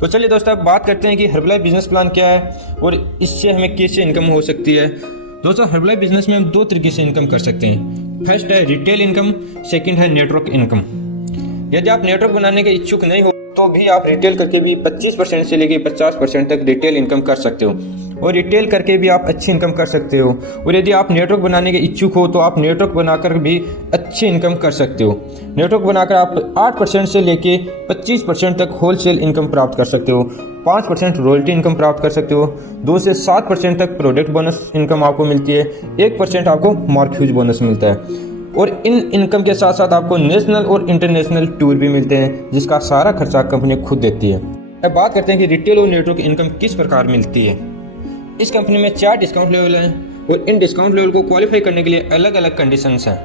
तो चलिए दोस्तों अब बात करते हैं कि हर्बलाइफ बिजनेस प्लान क्या है और इससे हमें कैसे इनकम हो सकती है। दोस्तों हर्बलाइफ बिजनेस में हम दो तरीके से इनकम कर सकते हैं। फर्स्ट है रिटेल इनकम, सेकंड है नेटवर्क इनकम। यदि आप नेटवर्क बनाने के इच्छुक नहीं हो तो भी आप रिटेल करके भी 25% से लेकर 50% तक रिटेल इनकम कर सकते हो और रिटेल करके भी आप अच्छी इनकम कर सकते हो। और यदि आप नेटवर्क बनाने के इच्छुक हो तो आप नेटवर्क बनाकर भी अच्छी इनकम कर सकते हो। नेटवर्क बनाकर आप 8% से लेके 25% तक होलसेल इनकम प्राप्त कर सकते हो, 5% रॉयल्टी इनकम प्राप्त कर सकते हो, 2 से 7% तक प्रोडक्ट बोनस इनकम आपको मिलती है, 1% आपको मार्केट बोनस मिलता है। और इन इनकम के साथ साथ आपको नेशनल और इंटरनेशनल टूर भी मिलते हैं जिसका सारा खर्चा कंपनी खुद देती है। अब बात करते हैं कि रिटेल और नेटवर्क इनकम किस प्रकार मिलती है। इस कंपनी में 4 डिस्काउंट लेवल हैं और इन डिस्काउंट लेवल को क्वालिफाई करने के लिए अलग अलग कंडीशंस हैं।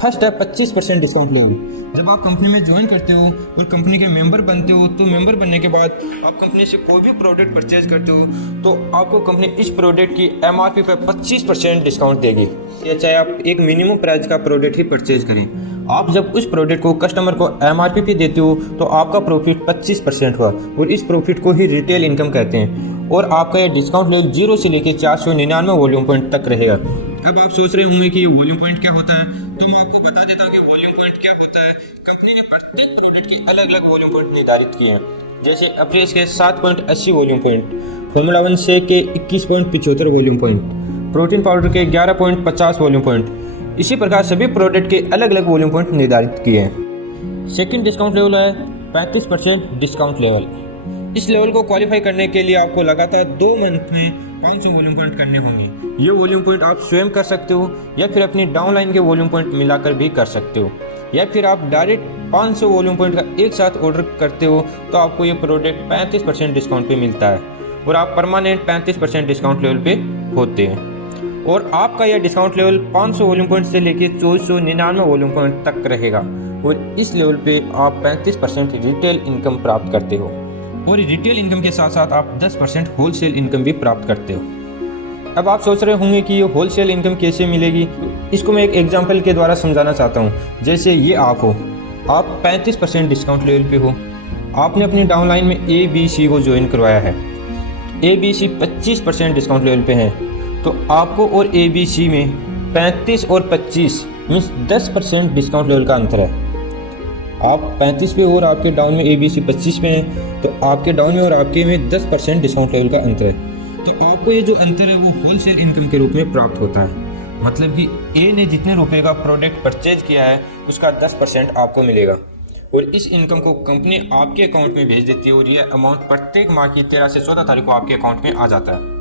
फर्स्ट है 25% डिस्काउंट लेवल। जब आप कंपनी में ज्वाइन करते हो और कंपनी के मेंबर बनते हो तो मेंबर बनने के बाद आप कंपनी से कोई भी प्रोडक्ट परचेज करते हो तो आपको कंपनी इस प्रोडक्ट की MRP पर 25% डिस्काउंट देगी, या चाहे आप एक मिनिमम प्राइस का प्रोडक्ट ही परचेज करें। आप जब उस प्रोडक्ट को कस्टमर को MRP पे देते हो तो आपका प्रॉफिट 25% हुआ और इस प्रॉफिट को ही रिटेल इनकम कहते हैं। और आपका यह डिस्काउंट लेवल 0 से लेकर 499 वॉल्यूम पॉइंट तक रहेगा। अब आप सोच रहे होंगे कि ये वॉल्यूम पॉइंट क्या होता है, तो मैं आपको बता देता हूँ कि वॉल्यूम पॉइंट क्या होता है। कंपनी ने प्रत्येक प्रोडक्ट के अलग अलग वॉल्यूम पॉइंट निर्धारित किए हैं, जैसे अप्रेस के 7.80 वॉल्यूम पॉइंट, फॉर्मूला 1 शेक के 21.75 वॉल्यूम पॉइंट, प्रोटीन पाउडर के 11.50 वॉल्यूम पॉइंट। इसी प्रकार सभी प्रोडक्ट के अलग अलग वॉल्यूम पॉइंट निर्धारित किए हैं। सेकंड डिस्काउंट लेवल है 35% डिस्काउंट लेवल। इस लेवल को क्वालिफाई करने के लिए आपको लगातार 2 मंथ में 500 वॉल्यूम पॉइंट करने होंगे। ये वॉल्यूम पॉइंट आप स्वयं कर सकते हो या फिर अपनी डाउनलाइन के वॉल्यूम पॉइंट मिलाकर भी कर सकते हो, या फिर आप डायरेक्ट 500 वॉल्यूम पॉइंट का एक साथ ऑर्डर करते हो तो आपको ये प्रोडक्ट 35% डिस्काउंट पे मिलता है और आप परमानेंट 35% डिस्काउंट लेवल पे होते हैं। और आपका यह डिस्काउंट लेवल 500 वॉल्यूम पॉइंट से लेकर 2499 वॉल्यूम पॉइंट तक रहेगा और इस लेवल पे आप 35% रिटेल इनकम प्राप्त करते हो और रिटेल इनकम के साथ साथ आप 10% होलसेल इनकम भी प्राप्त करते हो। अब आप सोच रहे होंगे कि ये होलसेल इनकम कैसे मिलेगी, इसको मैं एक एग्जांपल के द्वारा समझाना चाहता हूँ। जैसे ये आप हो, आप 35% डिस्काउंट लेवल पे हो, आपने अपनी डाउनलाइन में ABC को ज्वाइन करवाया है, ABC 25% डिस्काउंट लेवल पे है, तो आपको और ABC में 35 और 25 मीन्स 10% डिस्काउंट लेवल का अंतर है। आप 35 पे और आपके डाउन में ABC 25 पे है, तो आपके डाउन में और आपके में 10% डिस्काउंट लेवल का अंतर है। तो आपको ये जो अंतर है वो होलसेल इनकम के रूप में प्राप्त होता है। मतलब कि A ने जितने रुपए का प्रोडक्ट परचेज किया है उसका 10% आपको मिलेगा और इस इनकम को कंपनी आपके अकाउंट में भेज देती है और यह अमाउंट प्रत्येक माह की 13 से 14 तारीख को आपके अकाउंट में आ जाता है।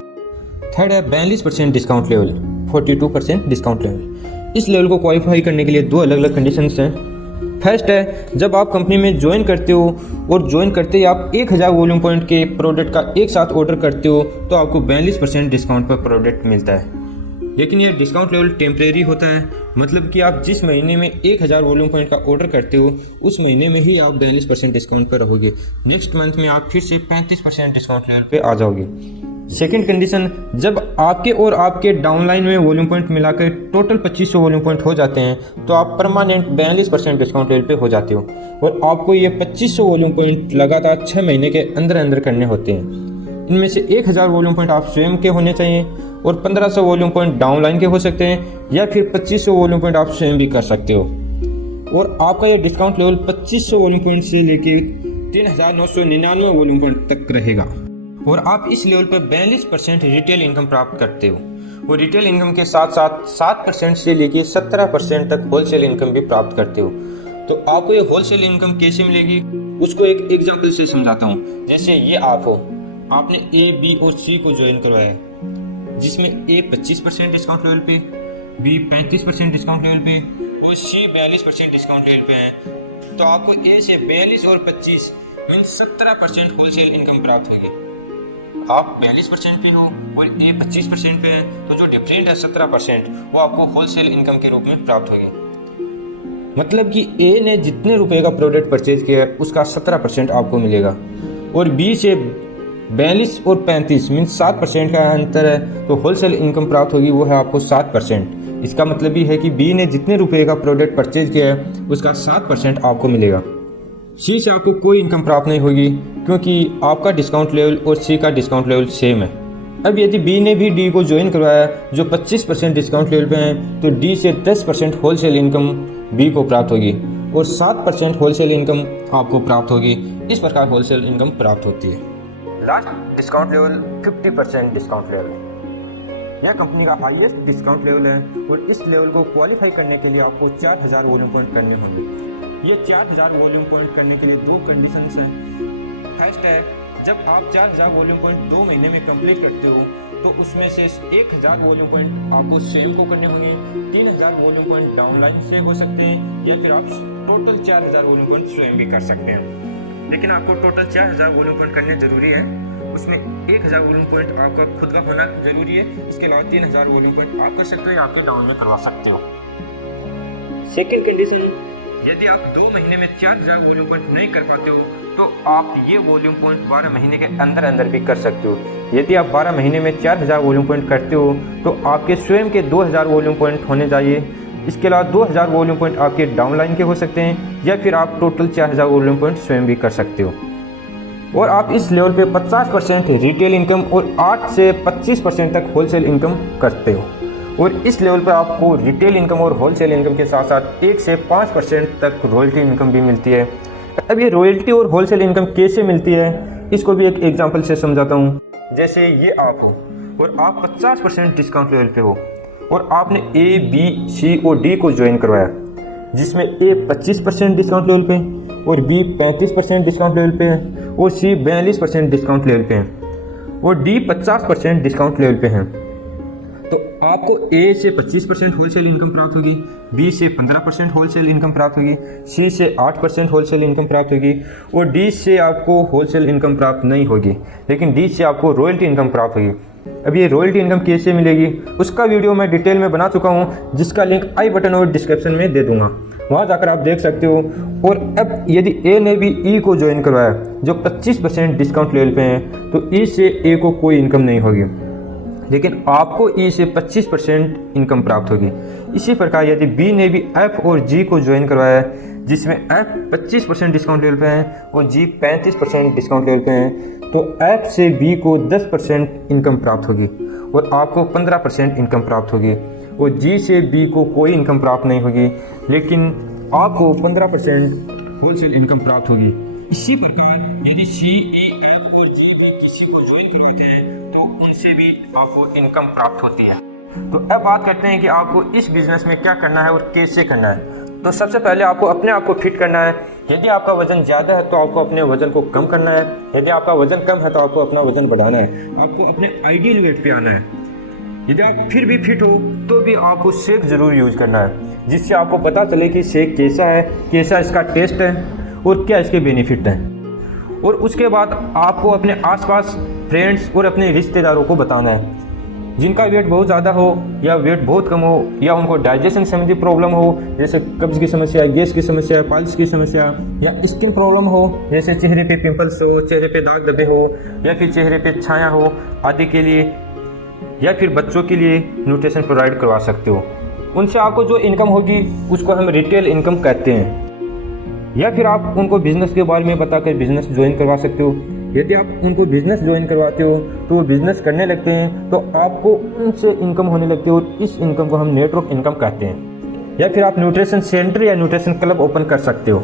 थर्ड है 42% डिस्काउंट लेवल, 42% डिस्काउंट लेवल। इस लेवल को क्वालिफाई करने के लिए 2 अलग अलग कंडीशंस हैं। फर्स्ट है जब आप कंपनी में ज्वाइन करते हो और ज्वाइन करते ही आप 1000 वॉल्यूम पॉइंट के प्रोडक्ट का एक साथ ऑर्डर करते हो तो आपको 42% डिस्काउंट पर प्रोडक्ट मिलता है। लेकिन यह डिस्काउंट लेवल टेम्परेरी होता है, मतलब कि आप जिस महीने में 1000 वॉल्यूम पॉइंट का ऑर्डर करते हो उस महीने में ही आप 42% डिस्काउंट पर रहोगे। नेक्स्ट मंथ में आप फिर से 35% डिस्काउंट लेवल पे आ जाओगे। सेकंड कंडीशन, जब आपके और आपके डाउनलाइन में वॉल्यूम पॉइंट मिलाकर टोटल 2500 वॉल्यूम पॉइंट हो जाते हैं तो आप परमानेंट 42% डिस्काउंट लेवल पे हो जाते हो और आपको ये 2500 वॉल्यूम पॉइंट लगातार 6 महीने के अंदर अंदर करने होते हैं। इनमें से 1000 वॉल्यूम पॉइंट आप स्वयं के होने चाहिए और 1500 वॉल्यूम पॉइंट डाउनलाइन के हो सकते हैं या फिर 2500 वॉल्यूम पॉइंट आप स्वयं भी कर सकते हो। और आपका ये डिस्काउंट लेवल 2500 वॉल्यूम पॉइंट से लेके 3999 वॉल्यूम पॉइंट तक रहेगा और आप इस लेवल पर 42% रिटेल इनकम प्राप्त करते हो और रिटेल इनकम के साथ साथ 7% से लेके 17% तक होलसेल इनकम भी प्राप्त करते हो। तो आपको ये होलसेल इनकम कैसे मिलेगी उसको एक एग्जांपल से समझाता हूँ। जैसे ये आप हो, आपने A, B और C को ज्वाइन करवाया है, जिसमें A 25% डिस्काउंट लेवल पे, B 35% डिस्काउंट लेवल पे और C 42% डिस्काउंट लेवल पे है। तो आपको A से 42 और 25 मीन्स 17% होलसेल इनकम प्राप्त होगी। आप 42% पे हो और A 25% पे है, तो जो डिफरेंट है 17% वो आपको होलसेल इनकम के रूप में प्राप्त होगी। मतलब कि A ने जितने रुपए का प्रोडक्ट परचेज किया है उसका 17% आपको मिलेगा और B से 42 और 35 मीन्स 7% का अंतर है, तो होलसेल इनकम प्राप्त होगी वो है आपको 7%। इसका मतलब ये है कि B ने जितने रुपए का प्रोडक्ट परचेज किया है उसका 7% आपको मिलेगा। सी से आपको कोई इनकम प्राप्त नहीं होगी क्योंकि आपका डिस्काउंट लेवल और सी का डिस्काउंट लेवल सेम है। अब यदि बी ने भी डी को ज्वाइन करवाया जो 25% डिस्काउंट लेवल पे हैं, तो डी से 10% होलसेल इनकम बी को प्राप्त होगी और 7% होलसेल इनकम आपको प्राप्त होगी। इस प्रकार होलसेल इनकम प्राप्त होती है। Last discount level 50% discount level, यह कंपनी का हाईएस्ट डिस्काउंट लेवल है और इस लेवल को क्वालिफाई करने के लिए आपको 4000 वॉल्यूम पॉइंट करने होंगे। ये 4000 वॉल्यूम पॉइंट करने के लिए 2 कंडीशंस हैं। फर्स्ट है, जब आप 4000 वॉल्यूम पॉइंट 2 महीने में कंप्लीट करते हो तो उसमें से 1000 वॉल्यूम पॉइंट आपको स्वयं को करने होंगे, 3000 वॉल्यूम पॉइंट डाउनलाइन से हो सकते हैं या फिर आप टोटल 4000 वॉल्यूम पॉइंट स्वयं भी कर सकते हैं। लेकिन आपको टोटल 4000 वॉल्यूम पॉइंट करने जरूरी है। उसमें 1000 वॉल्यूम पॉइंट आपका खुद का होना जरूरी है। इसके अलावा 3000 वॉल्यूम पॉइंट आप कर सकते हो या आपके डाउन में करवा सकते हो। सेकेंड कंडीशन, यदि आप 2 महीने में 4000 वॉल्यूम पॉइंट नहीं कर पाते हो तो आप ये वॉल्यूम पॉइंट 12 महीने के अंदर अंदर भी कर सकते हो। यदि आप 12 महीने में 4000 वॉल्यूम पॉइंट करते हो तो आपके स्वयं के 2000 वॉल्यूम पॉइंट होने चाहिए। इसके अलावा 2000 वॉल्यूम पॉइंट आपके डाउनलाइन के हो सकते हैं या फिर आप टोटल 4000 वॉल्यूम पॉइंट स्वयं भी कर सकते हो। और आप इस लेवल पे 50% रिटेल इनकम और 8 से 25% तक होलसेल इनकम करते हो। और इस लेवल पे आपको रिटेल इनकम और होलसेल इनकम के साथ साथ 1 से 5% तक रॉयल्टी इनकम भी मिलती है। अब ये रॉयल्टी और होलसेल इनकम कैसे मिलती है इसको भी एक एग्जांपल से समझाता हूँ। जैसे ये आप हो और आप 50% डिस्काउंट लेवल पे हो और आपने ए, बी, सी और डी को ज्वाइन करवाया, जिसमें ए 25% डिस्काउंट लेवल पे और बी 35% डिस्काउंट लेवल पे है और सी 42% डिस्काउंट लेवल पे है और डी 50% डिस्काउंट लेवल पे है। तो आपको ए से 25% होलसेल इनकम प्राप्त होगी, बी से 15% होलसेल इनकम प्राप्त होगी, सी से 8% होलसेल इनकम प्राप्त होगी और डी से आपको होलसेल इनकम प्राप्त नहीं होगी, लेकिन डी से आपको रॉयल्टी इनकम प्राप्त होगी। अब ये रॉयल्टी इनकम कैसे मिलेगी उसका वीडियो मैं डिटेल में बना चुका हूँ, जिसका लिंक आई बटन और डिस्क्रिप्शन में दे दूंगा, वहाँ जाकर आप देख सकते हो। और अब यदि ए ने भी ई को ज्वाइन करवाया जो 25% डिस्काउंट लेवल पे हैं, तो ई से ए को कोई इनकम नहीं होगी, लेकिन आपको ई से 25% इनकम प्राप्त होगी। इसी प्रकार यदि बी ने भी एफ और जी को ज्वाइन करवाया है, जिसमें एफ 25% डिस्काउंट लेवल पे हैं और जी 35% डिस्काउंट लेवल पे हैं, तो एफ से बी को 10% इनकम प्राप्त होगी और आपको 15% इनकम प्राप्त होगी और जी से बी को कोई इनकम प्राप्त नहीं होगी, लेकिन आपको 15% होलसेल इनकम प्राप्त होगी। इसी प्रकार यदि सी, ए, एफ और जी भी किसी को ज्वाइन करवाते हैं तो उनसे भी आपको इनकम प्राप्त होती है। तो अब बात करते हैं कि आपको इस बिजनेस में क्या करना है और कैसे करना है। तो सबसे पहले आपको अपने आप को फिट करना है। यदि आपका वजन ज़्यादा है तो आपको अपने वजन को कम करना है, यदि आपका वजन कम है तो आपको अपना वजन बढ़ाना है, आपको अपने आइडियल वेट पे आना है। यदि आप फिर भी फिट हो तो भी आपको शेक ज़रूर यूज करना है, जिससे आपको पता चले कि शेक कैसा है, कैसा इसका टेस्ट है और क्या इसके बेनिफिट हैं। और उसके बाद आपको अपने आसपास फ्रेंड्स और अपने रिश्तेदारों को बताना है, जिनका वेट बहुत ज़्यादा हो या वेट बहुत कम हो या उनको डाइजेशन संबंधी प्रॉब्लम हो, जैसे कब्ज की समस्या, गैस की समस्या, पाइल्स की समस्या या स्किन प्रॉब्लम हो, जैसे चेहरे पे पिंपल्स हो, चेहरे पे दाग धब्बे हो या फिर चेहरे पे छाया हो आदि के लिए, या फिर बच्चों के लिए न्यूट्रिशन प्रोवाइड करवा सकते हो। उनसे आपको जो इनकम होगी उसको हम रिटेल इनकम कहते हैं। या फिर आप उनको बिजनेस के बारे में बताकर बिजनेस ज्वाइन करवा सकते हो। यदि आप उनको बिजनेस ज्वाइन करवाते हो तो वो बिजनेस करने लगते हैं तो आपको उनसे इनकम होने लगती है और इस इनकम को हम नेटवर्क इनकम कहते हैं। या फिर आप न्यूट्रिशन सेंटर या न्यूट्रिशन क्लब ओपन कर सकते हो।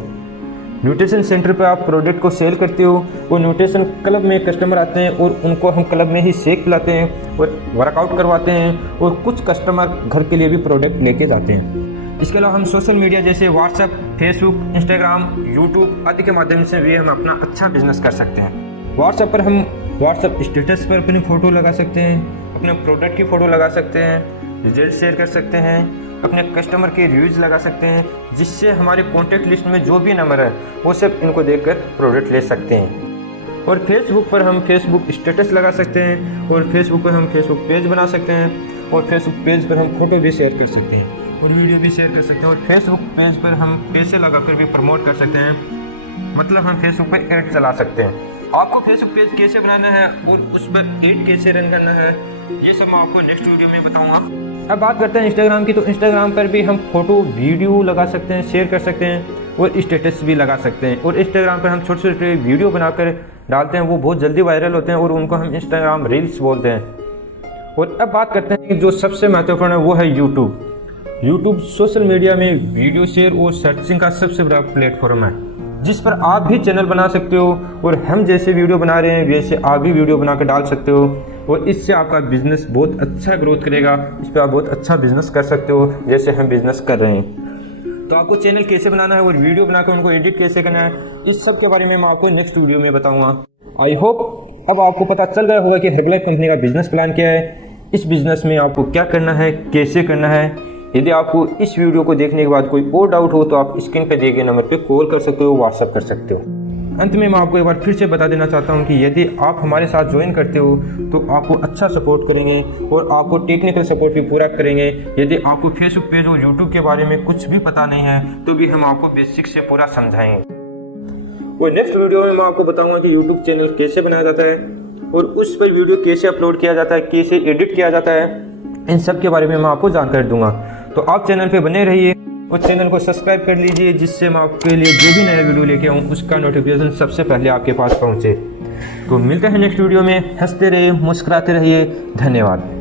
न्यूट्रिशन सेंटर पे आप प्रोडक्ट को सेल करते हो और न्यूट्रिशन क्लब में कस्टमर आते हैं और उनको हम क्लब में ही शेक पिलाते हैं और वर्कआउट करवाते हैं और कुछ कस्टमर घर के लिए भी प्रोडक्ट लेके जाते हैं। इसके अलावा हम सोशल मीडिया जैसे व्हाट्सएप, फेसबुक, इंस्टाग्राम, यूट्यूब आदि के माध्यम से भी हम अपना अच्छा बिजनेस कर सकते हैं। व्हाट्सएप पर हम व्हाट्सएप स्टेटस पर अपनी फ़ोटो लगा सकते हैं, अपने प्रोडक्ट की फ़ोटो लगा सकते हैं, रिजल्ट शेयर कर सकते हैं, अपने कस्टमर के रिव्यूज़ लगा सकते हैं, जिससे हमारे कॉन्टैक्ट लिस्ट में जो भी नंबर है वो सब इनको देखकर प्रोडक्ट ले सकते हैं। और फेसबुक पर हम फेसबुक स्टेटस लगा सकते हैं और फेसबुक पर हम फेसबुक पेज बना सकते हैं और फेसबुक पेज पर हम फ़ोटो भी शेयर कर सकते हैं और वीडियो भी शेयर कर सकते हैं और फेसबुक पेज पर हम पैसे लगाकर भी प्रमोट कर सकते हैं, मतलब हम फेसबुक पर ऐड चला सकते हैं। आपको फेसबुक पेज कैसे बनाना है और उस पर ऐड कैसे रन करना है ये सब मैं आपको नेक्स्ट वीडियो में बताऊंगा। अब बात करते हैं इंस्टाग्राम की, तो इंस्टाग्राम पर भी हम फोटो वीडियो लगा सकते हैं, शेयर कर सकते हैं और स्टेटस भी लगा सकते हैं। और इंस्टाग्राम पर हम छोटे छोटे वीडियो बनाकर डालते हैं, वो बहुत जल्दी वायरल होते हैं और उनको हम इंस्टाग्राम रील्स बोलते हैं। और अब बात करते हैं कि जो सबसे महत्वपूर्ण है वो है यूट्यूब। यूट्यूब सोशल मीडिया में वीडियो शेयर और सर्चिंग का सबसे बड़ा प्लेटफॉर्म है, जिस पर आप भी चैनल बना सकते हो और हम जैसे वीडियो बना रहे हैं वैसे आप भी वीडियो बना कर डाल सकते हो और इससे आपका बिजनेस बहुत अच्छा ग्रोथ करेगा। इस पर आप बहुत अच्छा बिजनेस कर सकते हो जैसे हम बिजनेस कर रहे हैं। तो आपको चैनल कैसे बनाना है और वीडियो बनाकर उनको एडिट कैसे करना है, इस सब के बारे में मैं आपको नेक्स्ट वीडियो में बताऊंगा। आई होप अब आपको पता चल गया होगा कि हर्बलाइफ कंपनी का बिजनेस प्लान क्या है, इस बिजनेस में आपको क्या करना है, कैसे करना है। यदि आपको इस वीडियो को देखने के बाद कोई और डाउट हो तो आप स्क्रीन पर दिए गए नंबर पे कॉल कर सकते हो, व्हाट्सअप कर सकते हो। अंत में मैं आपको एक बार फिर से बता देना चाहता हूं कि यदि आप हमारे साथ ज्वाइन करते हो तो आपको अच्छा सपोर्ट करेंगे और आपको टेक्निकल सपोर्ट भी पूरा करेंगे। यदि आपको फेसबुक पेज और यूट्यूब के बारे में कुछ भी पता नहीं है तो भी हम आपको बेसिक से पूरा समझाएंगे। और नेक्स्ट वीडियो में मैं आपको बताऊंगा कि यूट्यूब चैनल कैसे बनाया जाता है और उस पर वीडियो कैसे अपलोड किया जाता है, कैसे एडिट किया जाता है, इन सब के बारे में मैं आपको जानकारी दूंगा। तो आप चैनल पे बने रहिए और चैनल को सब्सक्राइब कर लीजिए, जिससे मैं आपके लिए जो भी नया वीडियो लेके आऊँ उसका नोटिफिकेशन सबसे पहले आपके पास पहुँचे। तो मिलते हैं नेक्स्ट वीडियो में। हंसते रहिए, मुस्कुराते रहिए। धन्यवाद।